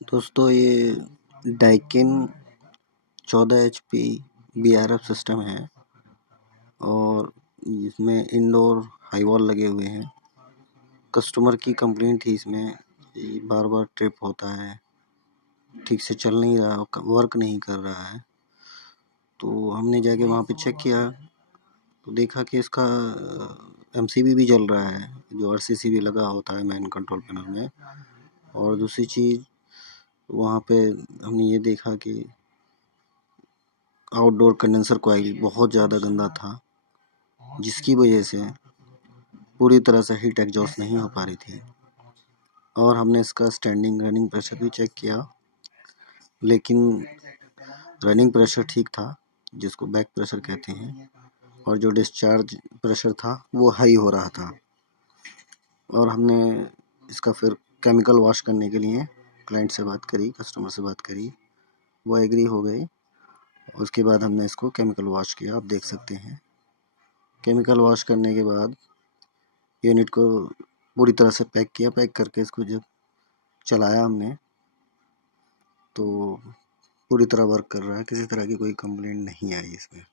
दोस्तों ये Daikin 14 HP VRF system है और इसमें इंडोर हाई वॉल लगे हुए हैं। कस्टमर की कंप्लेंट थी इसमें बार बार ट्रिप होता है, ठीक से चल नहीं रहा, वर्क नहीं कर रहा है। तो हमने जाके वहाँ पे चेक किया तो देखा कि इसका MCB भी जल रहा है, जो RCCB लगा होता है मेन कंट्रोल पैनल में। और दूसरी चीज़ वहाँ पे हमने ये देखा कि आउटडोर कंडेंसर कॉइल बहुत ज़्यादा गंदा था, जिसकी वजह से पूरी तरह से हीट एग्जॉस्ट नहीं हो पा रही थी। और हमने इसका स्टैंडिंग रनिंग प्रेशर भी चेक किया, लेकिन रनिंग प्रेशर ठीक था, जिसको बैक प्रेशर कहते हैं, और जो डिस्चार्ज प्रेशर था वो हाई हो रहा था। और हमने इसका फिर केमिकल वॉश करने के लिए क्लाइंट से बात करी, कस्टमर से बात करी, वो एग्री हो गए। उसके बाद हमने इसको केमिकल वॉश किया, आप देख सकते हैं। केमिकल वॉश करने के बाद यूनिट को पूरी तरह से पैक किया। पैक करके इसको जब चलाया हमने तो पूरी तरह वर्क कर रहा है, किसी तरह की कोई कंप्लेंट नहीं आई इसमें।